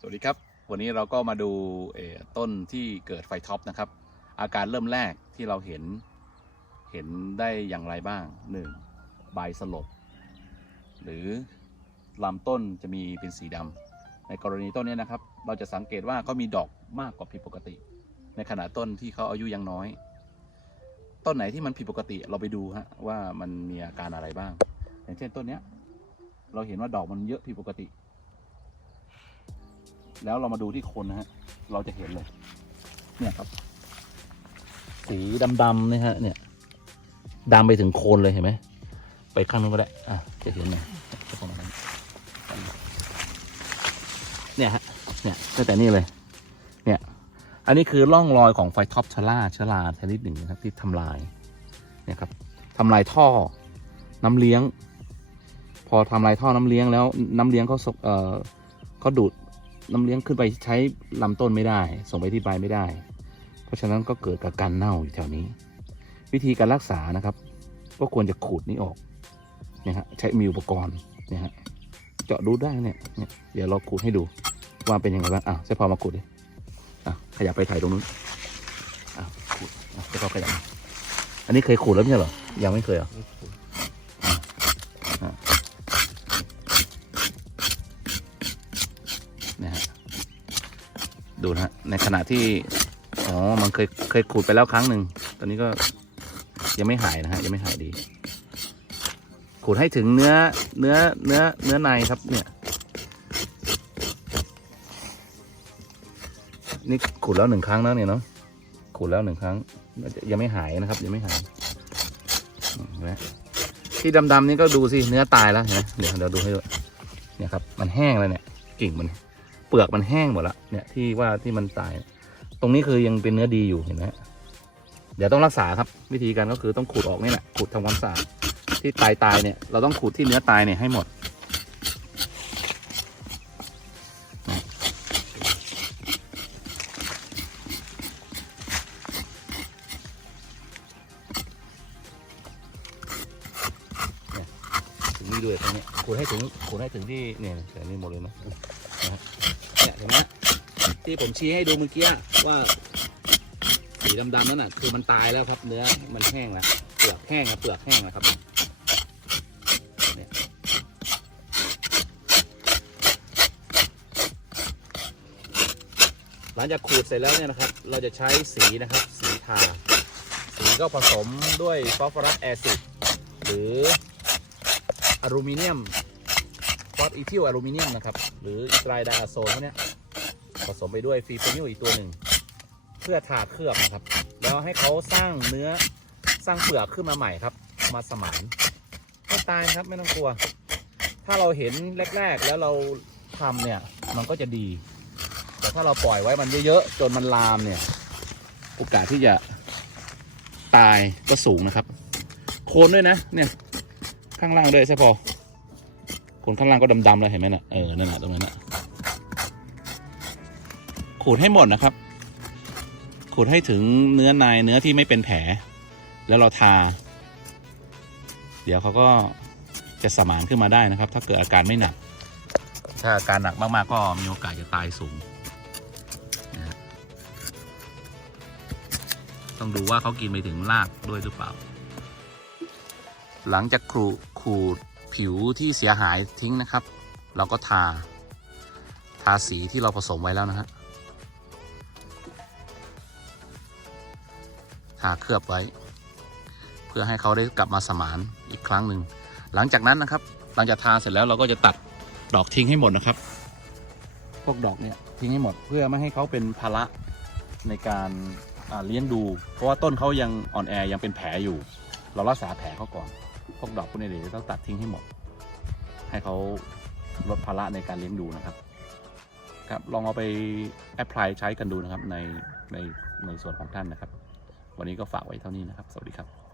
สวัสดีครับ วันนี้เราก็มาดูต้นที่เกิดไฟท็อปนะครับ อาการเริ่มแรกที่เราเห็นเห็นได้อย่างไรบ้างหนึ่งใบสลดหรือลำต้นจะมีเป็นสีดำในกรณีต้นนี้นะครับ เราจะสังเกตว่าเขามีดอกมากกว่าผิดปกติ ในขณะต้นที่เขาอายุยังน้อย ต้นไหนที่มันผิดปกติเราไปดูฮะว่ามันมีอาการอะไรบ้าง อย่างเช่นต้นนี้เราเห็นว่าดอกมันเยอะผิดปกติ แล้วเรามาดูที่โคนนะฮะ เราจะเห็นเลย เนี่ยครับ สีดำๆนี่ฮะ เนี่ยดำไปถึงโคนเลยเห็นไหม ไปข้างนู้นก็ได้ อะ จะเห็นไหมประมาณนั้นเนี่ยฮะ เนี่ยตั้งแต่นี่เลย เนี่ย อันนี้คือร่องรอยของไฟท็อปชลาเชื้อราชนิดหนึ่งนะครับ ที่ทำลาย เนี่ยครับทำลายท่อ น้ำเลี้ยง พอทำลายท่อน้ำเลี้ยงแล้วน้ำเลี้ยงเขาสกเอ่อเขาดูด น้ำเลี้ยงขึ้นไปใช้ลำต้นไม่ได้ ส่งไปที่ใบไม่ได้ เพราะฉะนั้นก็เกิดกับการเน่าอยู่แถวนี้ วิธีการรักษานะครับ ก็ควรจะขูดนี้ออกเนี่ยฮะใช้มีอุปกรณ์เนี่ยฮะเจาะดูได้เนี่ยเนี่ยเดี๋ยวเราขูดให้ดูว่าเป็นยังไงบ้างอะใช้พอมาขูดดิอะขยับไปถ่ายตรงนู้นอะขูดอะใช้พอขยับอันนี้เคยขูดแล้วไม่ใช่เหรอยังไม่เคยเหรอ นะฮะ ดูนะฮะในขณะที่อ๋อมันเคยเคยขูดไปแล้วครั้งหนึ่งตอนนี้ก็ยังไม่หายนะฮะยังไม่หายดี ขูดให้ถึงเนื้อเนื้อเนื้อเนื้อในครับเนี่ยนี่ขูดแล้วหนึ่งครั้งแล้วเนี่ยเนาะขูดแล้วหนึ่งครั้ง ยังไม่หายนะครับ ยังไม่หายนไหมที่ดำๆนี่ก็ดูสิเนื้อตายแล้วเห็นไหมเดี๋ยวเดี๋ยวดูให้ดูเนี่ยครับ มันแห้งแล้วเนี่ยกิ่งมัน เปลือกมันแห้งหมดละเนี่ยที่ว่าที่มันตาย ตรงนี้คือยังเป็นเนื้อดีอยู่เห็นไหมเดี๋ยวต้องรักษาครับ วิธีการก็คือต้องขูดออกนี่แหละขูดทำความสะอาดที่ตายตายเนี่ยเราต้องขูดที่เนื้อตายเนี่ยให้หมดนี่ยถึงนี่ด้วยตรงนี้ขูดให้ถึงขูดให้ถึงที่เนี่ยแต่นี่หมดเลยนะ เห็นไหมที่ผมชี้ให้ดูเมื่อกี้ว่าสีดำๆนั่นน่ะคือมันตายแล้วครับเนื้อมันแห้งแล้วเปลือกแห้งครับเปลือกแห้งแล้วครับเนี่ยหลังจากขูดเสร็จแล้วเนี่ยนะครับ เราจะใช้สีนะครับ สีทาสีก็ผสมด้วยฟอสฟอรัสแอซิดหรืออลูมิเนียมฟอสอีทิลอลูมิเนียมนะครับ หรือไตรไดอะโซนพวกเนี้ย ผสมไปด้วยฟีโฟนิลอีกตัวหนึ่งเพื่อทาเคลือบนะครับ แล้วให้เขาสร้างเนื้อสร้างเปลือกขึ้นมาใหม่ครับ มาสมานไม่ตายครับไม่ต้องกลัว ถ้าเราเห็นแรก ๆ แล้วเราทำเนี่ย มันก็จะดี แต่ถ้าเราปล่อยไว้มันเยอะๆจนมันลามเนี่ย โอกาสที่จะตายก็สูงนะครับ โคนด้วยนะ เนี่ยข้างล่างด้วยใช่พอโคนข้างล่างก็ดำๆแล้วเห็นไหมน่ะเออนั่นแหละตรงนั้นน่ะ ขูดให้หมดนะครับ ขูดให้ถึงเนื้อในเนื้อที่ไม่เป็นแผล แล้วเราทา เดี๋ยวเขาก็จะสมานขึ้นมาได้นะครับ ถ้าเกิดอาการไม่หนัก ถ้าอาการหนักมากๆ ก็มีโอกาสจะตายสูงนะต้องดูว่าเขากินไปถึงรากด้วยหรือเปล่า หลังจากขูดขูดผิวที่เสียหายทิ้งนะครับ เราก็ทา ทาสีที่เราผสมไว้แล้วนะฮะ ทาเคลือบไว้ เพื่อให้เขาได้กลับมาสมานอีกครั้งหนึ่งหลังจากนั้นนะครับ หลังจากทาเสร็จแล้วเราก็จะตัดดอกทิ้งให้หมดนะครับ พวกดอกเนี่ยทิ้งให้หมดเพื่อไม่ให้เขาเป็นภาระในการเลี้ยงดู เพราะว่าต้นเขายังอ่อนแอยังเป็นแผลอยู่ เรารักษาแผลเขาก่อน พวกดอกพวกนี้เดี๋ยวต้องตัดทิ้งให้หมด ให้เขาลดภาระในการเลี้ยงดูนะครับ ครับลองเอาไปแอพพลายใช้กันดูนะครับในในในส่วนของท่านนะครับ วันนี้ก็ฝากไว้เท่านี้นะครับ สวัสดีครับ